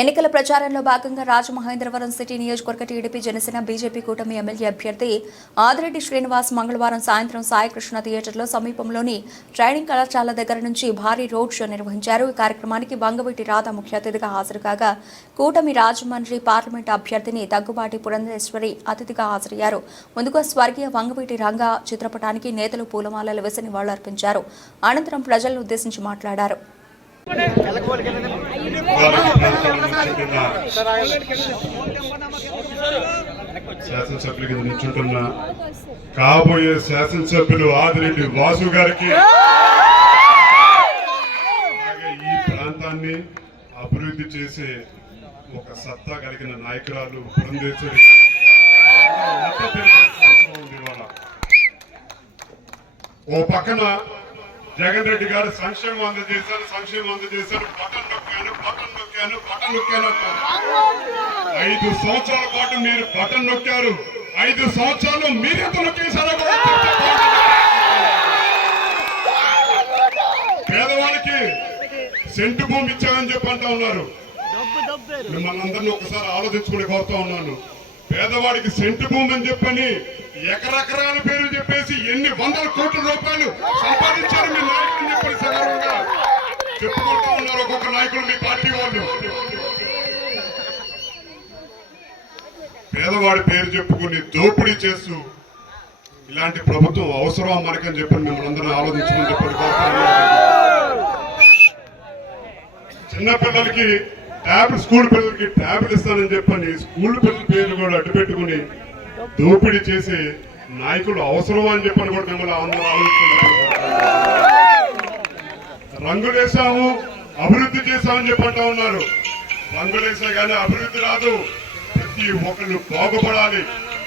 ఎన్నికల ప్రచారంలో భాగంగా రాజమహేంద్రవరం సిటీ నియోజకవర్గ టీడీపీ జనసేన బీజేపీ కూటమి ఎమ్మెల్యే అభ్యర్థి ఆదిరెడ్డి శ్రీనివాస్ మంగళవారం సాయంత్రం సాయికృష్ణ థియేటర్లో సమీపంలోని ట్రైనింగ్ కళాశాల దగ్గర నుంచి భారీ రోడ్ షో నిర్వహించారు. ఈ కార్యక్రమానికి వంగవీటి రాధ ముఖ్య అతిథిగా హాజరు కాగా కూటమి రాజమండ్రి పార్లమెంట్ అభ్యర్థిని దగ్గుబాటి పురంధేశ్వరి అతిథిగా హాజరయ్యారు. ముందుగా స్వర్గీయ వంగవీటి రంగ చిత్రపటానికి నేతలు పూలమాలలు వేసి నివాళులర్పించారు. అనంతరం ప్రజలను ఉద్దేశించి మాట్లాడారు. శాసనసభ్యుల కింద నిల్చుంటున్న కాబోయే శాసనసభ్యులు ఆదిరెడ్డి వాసు గారికి. అలాగే ఈ ప్రాంతాన్ని అభివృద్ధి చేసే ఒక సత్తా కలిగిన నాయకురాలు బృందేశ్వరి ఓ పక్కన జగన్ రెడ్డి గారు సంక్షేమం అందజేశారు సంక్షేమం అందజేశారు. బటన్ నొక్కాను బటన్ నొక్కాను బటన్ నొక్కాను ఐదు సంవత్సరాల పాటు మీరు బటన్ నొక్కారు. ఐదు సంవత్సరాలు మీరెంత నొక్కేశారో కూడా పేదవాళ్ళకి సెంటు భూమి ఇచ్చామని చెప్పి అంటా ఉన్నారు. మిమ్మల్ని అందరినీ ఒకసారి ఆలోచించుకుని కోరుతా ఉన్నాను. పేదవాడికి సెంటు భూమి అని చెప్పని ఎకరకరాల పేరు చెప్పేసి ఎన్ని వందల కోట్ల రూపాయలు సంపాదించారు మీ నాయకులు చెప్పని సగర్వంగా చెప్పుకుంటూ ఉన్నారు ఒక్కొక్క నాయకులు మీ పార్టీ వాళ్ళు. పేదవాడి పేరు చెప్పుకుని దోపిడీ చేస్తూ ఇలాంటి ప్రభుత్వం అవసరం మనకని చెప్పని మిమ్మల్ని అందరినీ ఆలోచించుకుని చెప్పండి చిన్నపిల్లలకి ట్యాబ్ స్కూల్ పిల్లలకి ట్యాబ్లు ఇస్తానని చెప్పని స్కూల్ పిల్లల పేర్లు కూడా అడ్డు పెట్టుకుని దోపిడీ చేసే నాయకులు అవసరం అని చెప్పని కూడా మిమ్మల్ని అందరూ రంగులేసాము అభివృద్ధి చేశామని చెప్పంటా ఉన్నారు. రంగులేసా కానీ అభివృద్ధి రాదు. ప్రతి ఒక్కళ్ళు బాగుపడాలి.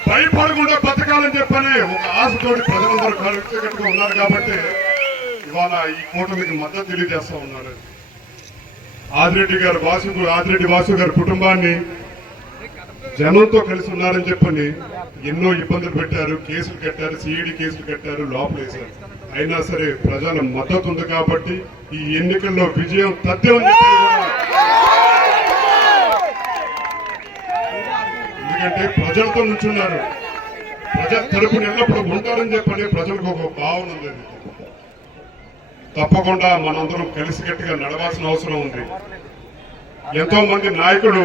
భయపడకుండా బతకాలని చెప్పని ఒక ఆశతోటి ప్రజలందరూ కలిసికట్టుగా ఉన్నారు కాబట్టి ఇవాళ ఈ కూటమికి మద్దతు తెలియజేస్తా ఉన్నారు. ఆదిరెడ్డి గారు వాసు ఆదిరెడ్డి వాసు గారి కుటుంబాన్ని జనంతో కలిసి ఉన్నారని చెప్పని ఎన్నో ఇబ్బందులు పెట్టారు కేసులు కట్టారు సిఐడి కేసులు కట్టారు లోపలేశారు అయినా సరే ప్రజల మద్దతు ఉంది కాబట్టి ఈ ఎన్నికల్లో విజయం తథ్యం ఎందుకంటే ప్రజలతో నుంచున్నారు. ప్రజల తరపున ఎల్లప్పుడు ఉంటారని చెప్పని ప్రజలకు ఒక భావన ఉంది తప్పకుండా మనందరం కలిసికట్టుగా నడవాల్సిన అవసరం ఉంది. ఎంతో మంది నాయకులు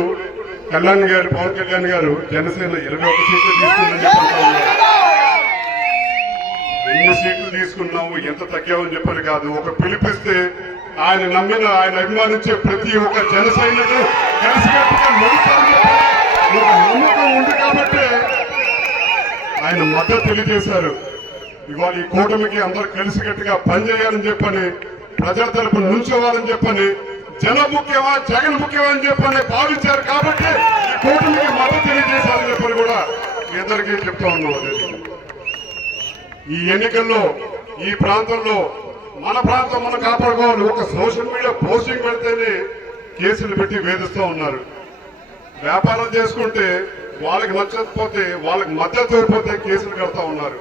కళ్యాణ్ గారు పవన్ కళ్యాణ్ గారు జనసేన ఇరవై ఒక సీట్లు తీసుకుందని ఎన్ని సీట్లు తీసుకున్నావు ఎంత తగ్గావని చెప్పని కాదు. ఒక పిలిపిస్తే ఆయన నమ్మిన ఆయన అభిమానించే ప్రతి ఒక్క జన సైనికుడు నమ్మకం ఉంది కాబట్టి ఆయన మద్దతు తెలియజేశారు. ఇవాళ ఈ కూటమికి అందరూ కలిసికట్టుగా పనిచేయాలని చెప్పని ప్రజల తరపు నుంచోవాలని చెప్పని జనం ముఖ్యమా జగన్ ముఖ్యమా అని చెప్పని భావించారు కాబట్టి ఈ కూటమికి మద్దతు తెలియజేశారని చెప్పని కూడా మీ అందరికీ చెప్తా ఉన్నాం ఈ ఎన్నికల్లో ఈ ప్రాంతంలో మన ప్రాంతం మనం కాపాడుకోవాలి. ఒక సోషల్ మీడియా పోస్టింగ్ పెడితేనే కేసులు పెట్టి వేధిస్తూ ఉన్నారు. వ్యాపారం చేసుకుంటే వాళ్ళకి నచ్చకపోతే వాళ్ళకి మద్దతు అయిపోతే కేసులు కడతా ఉన్నారు.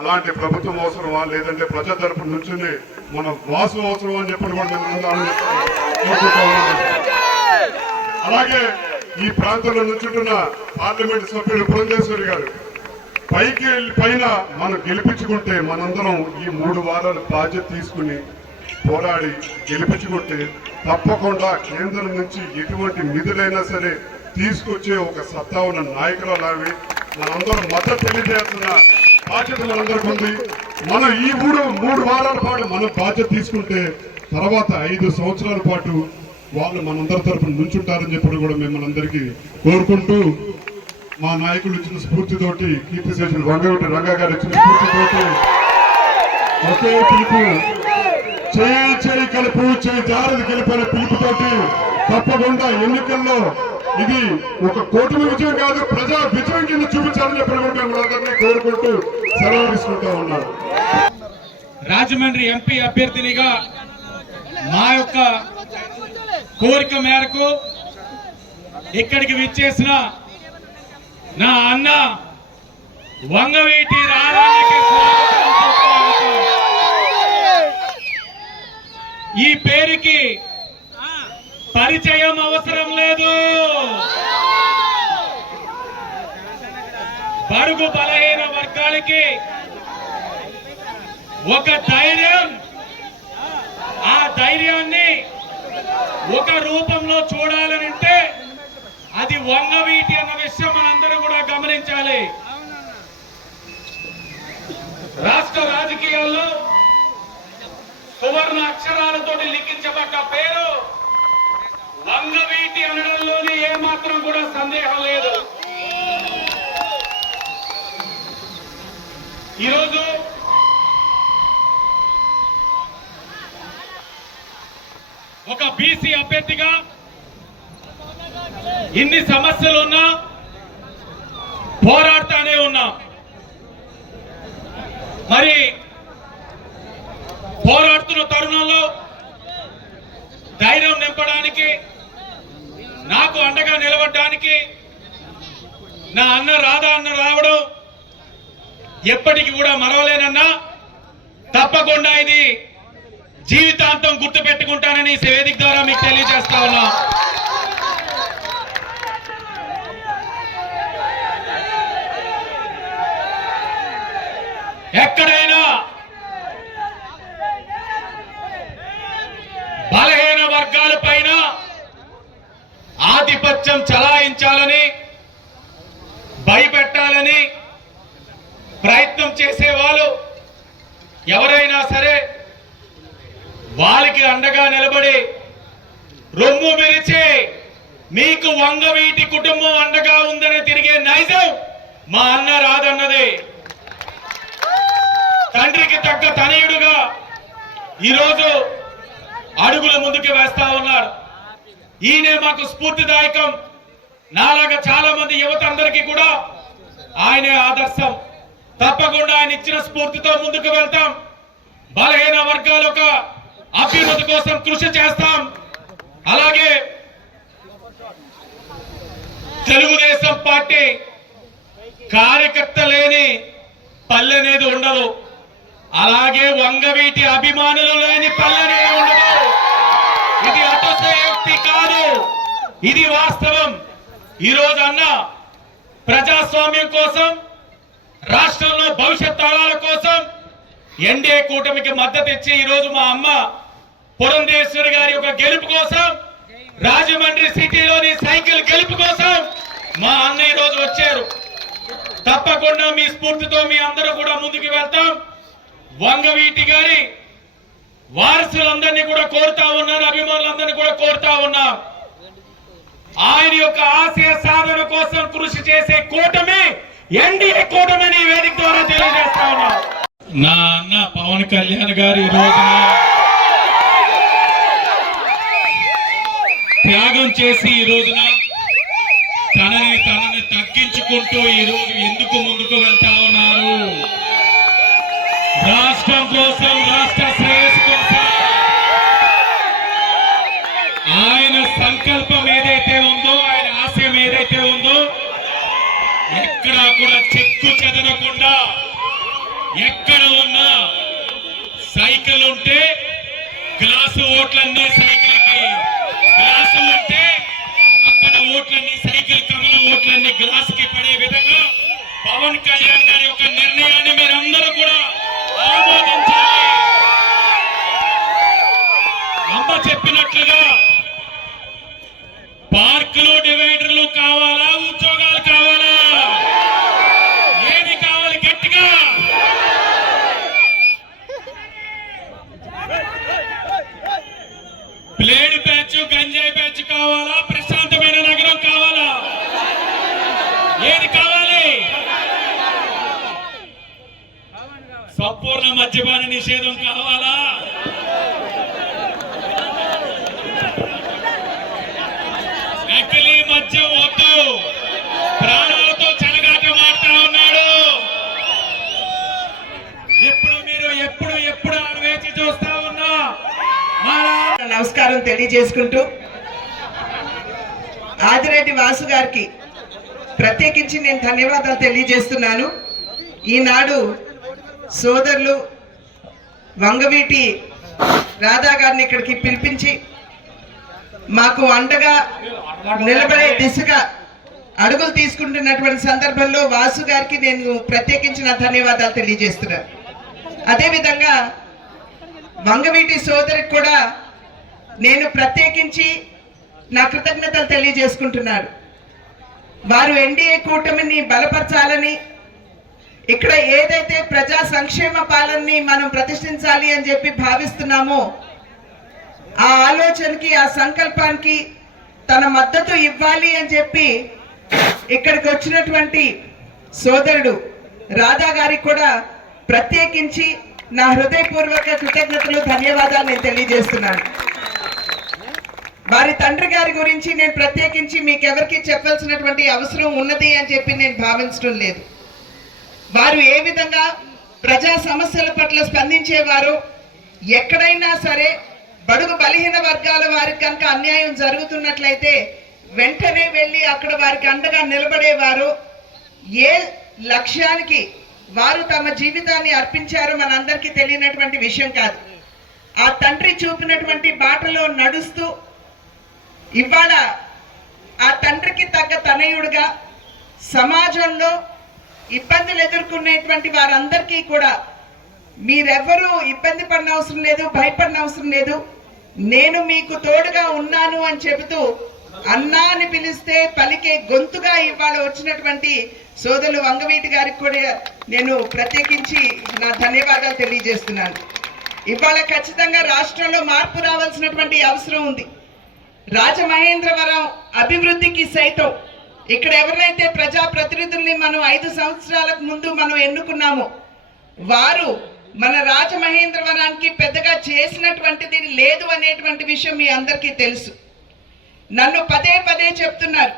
అలాంటి ప్రభుత్వం అవసరమా? లేదంటే ప్రజల తరపు నుంచి మన వాసు అవసరం అని చెప్పని కూడా అలాగే ఈ ప్రాంతంలో నుంచుంటున్న పార్లమెంట్ సభ్యుడు పురంధేశ్వరి గారు పైకి వెళ్ళి పైన మనం గెలిపించుకుంటే మనందరం ఈ మూడు వారాలు బాధ్యత తీసుకుని పోరాడి గెలిపించుకుంటే తప్పకుండా కేంద్రం నుంచి ఎటువంటి నిధులైనా సరే తీసుకొచ్చే ఒక సత్తా ఉన్న నాయకురాలు మనందరం మద్దతు తెలియజేస్తున్న బాధ్యత మనందరికి ఉంది మనం ఈ మూడు మూడు వారాల పాటు మనం బాధ్యత తీసుకుంటే తర్వాత ఐదు సంవత్సరాల పాటు వాళ్ళు మనందరి తరపున నుంచుంటారని చెప్పి కూడా మిమ్మల్ని అందరికీ కోరుకుంటూ మా నాయకులు ఇచ్చిన స్ఫూర్తితోటి కీర్తి చేసిన వంగవటి రంగా గారు ఇచ్చిన స్ఫూర్తితోటి ఒకే పిలుపు. చేయి చేయి కలుపు చేయి జారది గెలిపిన పిలుపుతోటి తప్పకుండా ఎన్నికల్లో ఇది ఒక కూటమి విజయం కాదు ప్రజా విజయం కింద చూపించాలని చెప్పిన అందరినీ కోరుకుంటూ సెలవు తీసుకుంటా ఉన్నారు రాజమండ్రి ఎంపీ అభ్యర్థినిగా మా యొక్క కోరిక మేరకు ఇక్కడికి విచ్చేసిన నా అన్న వంగవీటి ఈ పేరుకి పరిచయం అవసరం లేదు. బరుగు బలహీన వర్గాలకి ఒక ధైర్యం ఆ ధైర్యాన్ని ఒక రూపంలో చూడాలనంటే అది వంగవీటి అన్న విషయం మనందరూ కూడా గమనించాలి. రాష్ట్ర రాజకీయాల్లో సువర్ణ అక్షరాలతో లిఖించబడ్డ పేరు వంగవీటి అనడంలోని ఏమాత్రం కూడా సందేహం లేదు. ఈరోజు ఒక బీసీ అభ్యర్థిగా ఇన్ని సమస్యలు ఉన్నా పోరాడుతానే ఉన్నా. మరి పోరాడుతున్న తరుణంలో ధైర్యం నింపడానికి నాకు అండగా నిలబడడానికి నా అన్న రాధా అన్న రావడం ఎప్పటికి కూడా మరవలేనన్నా తప్పకుండా ఇది జీవితాంతం గుర్తు పెట్టుకుంటానని వేదిక ద్వారా మీకు తెలియజేస్తా ఉన్నా. ఎక్కడైనా బలహీన వర్గాల పైన ఆధిపత్యం చలాయించాలని భయపెట్టాలని ప్రయత్నం చేసేవాళ్ళు ఎవరైనా సరే వాళ్ళకి అండగా నిలబడి రొమ్ము మెరిచే మీకు వంగవీటి కుటుంబం అండగా ఉందని తిరిగే నైజం మా అన్న రాదన్నదే. తండ్రికి తగ్గ తనయుడుగా ఈరోజు అడుగుల ముందుకు వేస్తా ఉన్నారు. ఈయనే మాకు స్ఫూర్తిదాయకం. నాలాగా చాలా మంది యువత అందరికీ కూడా ఆయనే ఆదర్శం. తప్పకుండా ఆయన ఇచ్చిన స్ఫూర్తితో ముందుకు వెళ్తాం. బలహీన వర్గాలు ఒక అభ్యున్నతి కోసం కృషి చేస్తాం. అలాగే తెలుగుదేశం పార్టీ కార్యకర్త లేని పల్లె అనేది ఉండదు. అలాగే వంగవీటి అభిమానులు లేని పల్లె అనేది ఉండదు. ఇది అతిశయోక్తి కాదు. ఇది వాస్తవం. ఈ రోజు అన్న ప్రజాస్వామ్యం కోసం రాష్ట్రంలో భవిష్యత్ తరాల కోసం ఎన్డీఏ కూటమికి మద్దతు ఇచ్చి ఈరోజు మా అమ్మ పురంధేశ్వరి గారి యొక్క గెలుపు కోసం రాజమండ్రి సిటీలోని సైకిల్ గెలుపు కోసం మా అన్న రోజు వచ్చారు. తప్పకుండా మీ స్ఫూర్తితో మీ అందరూ కూడా ముందుకు వెళ్తాం. వంగవీటి గారి వారసులందరినీ కూడా కోరుతా ఉన్నాను అభిమానులందరినీ కూడా కోరుతా ఉన్నా. ఆయన యొక్క ఆశయ సాధన కోసం కృషి చేసే కూటమి ఎన్డీఏ కూటమిని వేదిక ద్వారా తెలియజేస్తా ఉన్నా. నా అన్న పవన్ కళ్యాణ్ గారు ఈ రోజున చేసి ఈ రోజున తనని తనని తగ్గించుకుంటూ ఈ రోజు ఎందుకు ముందుకు వెళ్తా ఉన్నారు? రాష్ట్రం కోసం రాష్ట్ర శ్రేయస్సు కోసం ఆయన సంకల్పం ఏదైతే ఉందో ఆయన ఆశయం ఏదైతే ఉందో ఎక్కడా కూడా చెక్కు చెదరకుండా ఎక్కడ ఉన్నా సైకిల్ ఉంటే గ్లాసు ఓట్లన్నీ సైకిల్కి గ్లాసు ఉంటే ఓట్లన్నీ సైకిల్ కమలం ఓట్లన్నీ గ్లాస్కి పడే విధంగా పవన్ కళ్యాణ్ గారి యొక్క నిర్ణయాన్ని మీరందరూ కూడా ఆమోదించాలి. అమ్మ చెప్పినట్లుగా పార్కులు డివైడర్లు కావాలా? ధన్యవాదాలు తెలియజేసుకుంటూ ఆదిరెడ్డి వాసు గారికి ప్రత్యేకించి నేను ధన్యవాదాలు తెలియజేస్తున్నాను. ఈనాడు సోదరులు వంగవీటి రాధా గారిని ఇక్కడికి పిలిపించి మాకు అండగా నిలబడే దిశగా అడుగులు తీసుకుంటున్నటువంటి సందర్భంలో వాసు గారికి నేను ప్రత్యేకించిన ధన్యవాదాలు తెలియజేస్తున్నాను. అదేవిధంగా వంగవీటి సోదరికి కూడా నేను ప్రత్యేకించి నా కృతజ్ఞతలు తెలియజేసుకుంటున్నాను. వారు ఎన్డీఏ కూటమిని బలపరచాలని ఇక్కడ ఏదైతే ప్రజా సంక్షేమ పాలనని మనం ప్రతిష్ఠించాలి అని చెప్పి భావిస్తున్నామో ఆ ఆలోచనకి ఆ సంకల్పానికి తన మద్దతు ఇవ్వాలి అని చెప్పి ఇక్కడికి వచ్చినటువంటి సోదరుడు రాధా గారికి కూడా ప్రత్యేకించి నా హృదయపూర్వక కృతజ్ఞతలు ధన్యవాదాలు నేను తెలియజేస్తున్నాను. వారి తండ్రి గారి గురించి నేను ప్రత్యేకించి మీకెవరికి చెప్పాల్సినటువంటి అవసరం ఉన్నది అని చెప్పి నేను భావించడం లేదు. వారు ఏ విధంగా ప్రజా సమస్యల పట్ల స్పందించేవారు ఎక్కడైనా సరే బడుగు బలహీన వర్గాల వారికి కనుక అన్యాయం జరుగుతున్నట్లయితే వెంటనే వెళ్ళి అక్కడ వారికి అండగా నిలబడేవారు. ఏ లక్ష్యానికి వారు తమ జీవితాన్ని అర్పించారో మనందరికీ తెలియనటువంటి విషయం కాదు. ఆ తండ్రి చూపినటువంటి బాటలో నడుస్తూ ఇవాళ ఆ తండ్రికి తగ్గ తనయుడుగా సమాజంలో ఇబ్బందులు ఎదుర్కొనేటువంటి వారందరికీ కూడా మీరెవ్వరూ ఇబ్బంది పడిన అవసరం లేదు భయపడిన అవసరం లేదు. నేను మీకు తోడుగా ఉన్నాను అని చెబుతూ అన్నా అని పిలిస్తే పలికే గొంతుగా ఇవాళ వచ్చినటువంటి సోదరులు వంగవీటి గారికి కూడా నేను ప్రత్యేకించి నా ధన్యవాదాలు తెలియజేస్తున్నాను. ఇవాళ ఖచ్చితంగా రాష్ట్రంలో మార్పు రావాల్సినటువంటి అవసరం ఉంది. రాజమహేంద్రవరం అభివృద్ధికి సైతం. ఇక్కడ ఎవరైతే ప్రజా ప్రతినిధుల్ని మనం ఐదు సంవత్సరాలకు ముందు మనం ఎన్నుకున్నామో వారు మన రాజమహేంద్రవరానికి పెద్దగా చేసినటువంటిది లేదు అనేటువంటి విషయం మీ అందరికీ తెలుసు. నన్ను పదే పదే చెప్తున్నారు.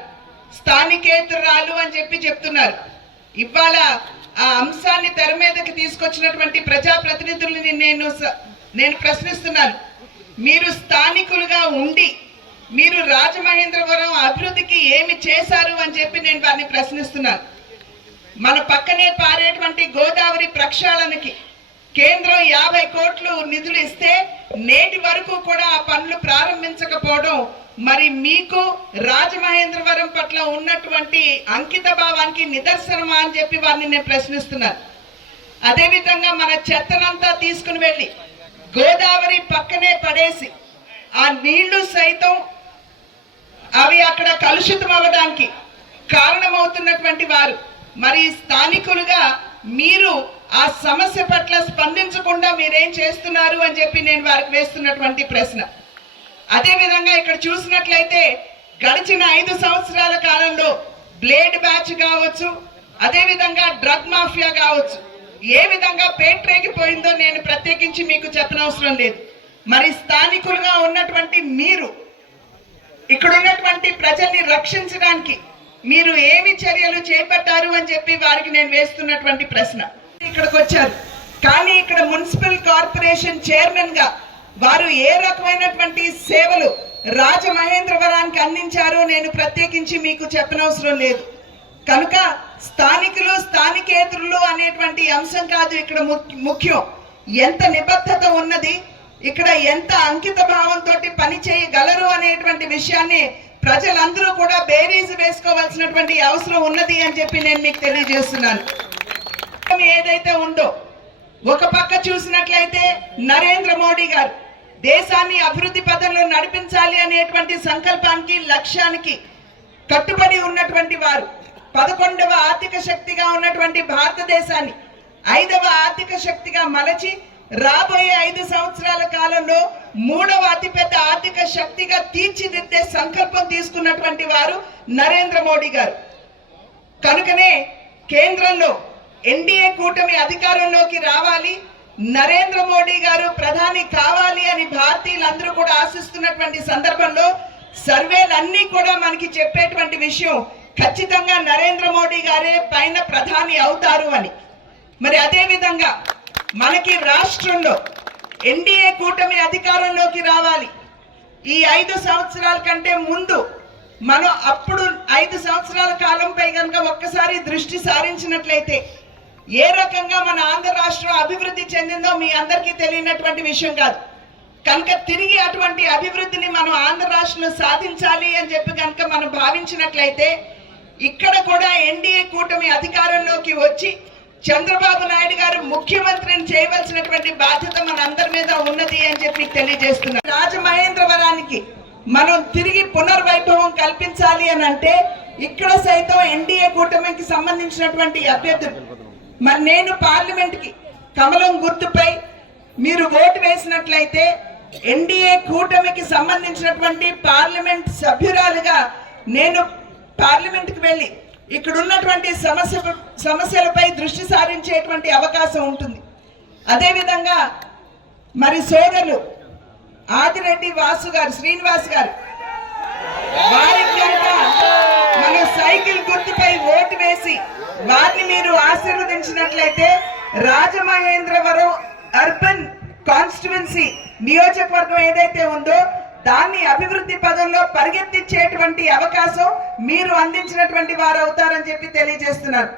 స్థానికేతరాలు అని చెప్పి చెప్తున్నారు. ఇవాళ ఆ అంశాన్ని తెర మీదకి తీసుకొచ్చినటువంటి ప్రజా ప్రతినిధుల్ని నేను నేను ప్రశ్నిస్తున్నాను. మీరు స్థానికులుగా ఉండి మీరు రాజమహేంద్రవరం అభివృద్ధికి ఏమి చేశారు అని చెప్పి నేను వారిని ప్రశ్నిస్తున్నాను. మన పక్కనే పారేటువంటి గోదావరి ప్రక్షాళనకి కేంద్రం యాభై కోట్లు నిధులు ఇస్తే నేటి వరకు కూడా ఆ పనులు ప్రారంభించకపోవడం మరి మీకు రాజమహేంద్రవరం పట్ల ఉన్నటువంటి అంకిత భావానికి నిదర్శనమా అని చెప్పి వారిని నేను ప్రశ్నిస్తున్నాను. అదేవిధంగా మన చెత్తనంతా తీసుకుని వెళ్ళి గోదావరి పక్కనే పడేసి ఆ నీళ్ళు సైతం అవి అక్కడ కలుషితం అవ్వడానికి కారణమవుతున్నటువంటి వారు. మరి స్థానికులుగా మీరు ఆ సమస్య పట్ల స్పందించకుండా మీరేం చేస్తున్నారు అని చెప్పి నేను వారికి వేస్తున్నటువంటి ప్రశ్న. అదేవిధంగా ఇక్కడ చూసినట్లయితే గడిచిన ఐదు సంవత్సరాల కాలంలో బ్లేడ్ బ్యాచ్ కావచ్చు అదేవిధంగా డ్రగ్ మాఫియా కావచ్చు. ఏ విధంగా పేట్రేగిపోయిందో నేను ప్రత్యేకించి మీకు చెప్పనవసరం లేదు. మరి స్థానికులుగా ఉన్నటువంటి మీరు ఇక్కడ ఉన్నటువంటి ప్రజల్ని రక్షించడానికి మీరు ఏమి చర్యలు చేపట్టారు అని చెప్పి వారికి నేను వేస్తున్నటువంటి ప్రశ్న. ఇక్కడికి వచ్చారు కానీ ఇక్కడ మున్సిపల్ కార్పొరేషన్ చైర్మన్గా వారు ఏ రకమైనటువంటి సేవలు రాజమహేంద్రవరానికి అందించారో నేను ప్రత్యేకించి మీకు చెప్పనవసరం లేదు. కనుక స్థానికులు స్థానికేతరులు అనేటువంటి అంశం కాదు ఇక్కడ ముఖ్యం. ఎంత నిబద్ధత ఉన్నది ఇక్కడ ఎంత అంకిత భావంతో పని చేయగలరు అనేటువంటి విషయాన్ని ప్రజలందరూ కూడా బేరీజ్ వేసుకోవాల్సినటువంటి అవసరం ఉన్నది అని చెప్పి నేను మీకు తెలియజేస్తున్నాను. ఏదైతే ఉందో ఒక పక్క చూసినట్లయితే నరేంద్ర మోడీ గారు దేశాన్ని అభివృద్ధి పథంలో నడిపించాలి అనేటువంటి సంకల్పానికి లక్ష్యానికి కట్టుబడి ఉన్నటువంటి వారు. పదకొండవ ఆర్థిక శక్తిగా ఉన్నటువంటి భారతదేశాన్ని ఐదవ ఆర్థిక శక్తిగా మలచి రాబోయే ఐదు సంవత్సరాల కాలంలో మూడవ అతిపెద్ద ఆర్థిక శక్తిగా తీర్చిదిద్దే సంకల్పం తీసుకున్నటువంటి వారు నరేంద్ర మోడీ గారు. కనుకనే కేంద్రంలో ఎన్డీఏ కూటమి అధికారంలోకి రావాలి నరేంద్ర మోడీ గారు ప్రధాని కావాలి అని భారతీయులందరూ కూడా ఆశిస్తున్నటువంటి సందర్భంలో సర్వేలన్నీ కూడా మనకి చెప్పేటువంటి విషయం ఖచ్చితంగా నరేంద్ర మోడీ గారే పైన ప్రధాని అవుతారు అని. మరి అదే విధంగా మనకి రాష్ట్రంలో ఎన్డీఏ కూటమి అధికారంలోకి రావాలి. ఈ ఐదు సంవత్సరాల కంటే ముందు మనం అప్పుడు ఐదు సంవత్సరాల కాలంపై కనుక ఒక్కసారి దృష్టి సారించినట్లయితే ఏ రకంగా మన ఆంధ్ర రాష్ట్రం అభివృద్ధి చెందిందో మీ అందరికీ తెలియనటువంటి విషయం కాదు. కనుక తిరిగి అటువంటి అభివృద్ధిని మనం ఆంధ్ర రాష్ట్రంలో సాధించాలి అని చెప్పి కనుక మనం భావించినట్లయితే ఇక్కడ కూడా ఎన్డీఏ కూటమి అధికారంలోకి వచ్చి చంద్రబాబు నాయుడు గారు ముఖ్యమంత్రిని చేయవలసినటువంటి బాధ్యత మనందరి మీద ఉన్నది అని చెప్పి తెలియజేస్తున్నారు. రాజమహేంద్రవరానికి మనం తిరిగి పునర్వైభవం కల్పించాలి అని అంటే ఇక్కడ సైతం ఎన్డీఏ కూటమికి సంబంధించినటువంటి అభ్యర్థులు మరి నేను పార్లమెంట్కి కమలం గుర్తుపై మీరు ఓటు వేసినట్లయితే ఎన్డీఏ కూటమికి సంబంధించినటువంటి పార్లమెంట్ సభ్యురాలుగా నేను పార్లమెంట్కి వెళ్ళి ఇక్కడ ఉన్నటువంటి సమస్య సమస్యలపై దృష్టి సారించేటువంటి అవకాశం ఉంటుంది. అదేవిధంగా మరి సోదరులు ఆదిరెడ్డి వాసు గారు శ్రీనివాస్ గారు వారికి కనుక మన సైకిల్ గుర్తుపై ఓటు వేసి వారిని మీరు ఆశీర్వదించినట్లయితే రాజమహేంద్రవరం అర్బన్ కాన్స్టిట్యువెన్సీ నియోజకవర్గం ఏదైతే ఉందో దాన్ని అభివృద్ధి పదంలో పరిగెత్తించేటువంటి అవకాశం మీరు అందించినటువంటి వారు అవుతారని చెప్పి తెలియజేస్తున్నారు.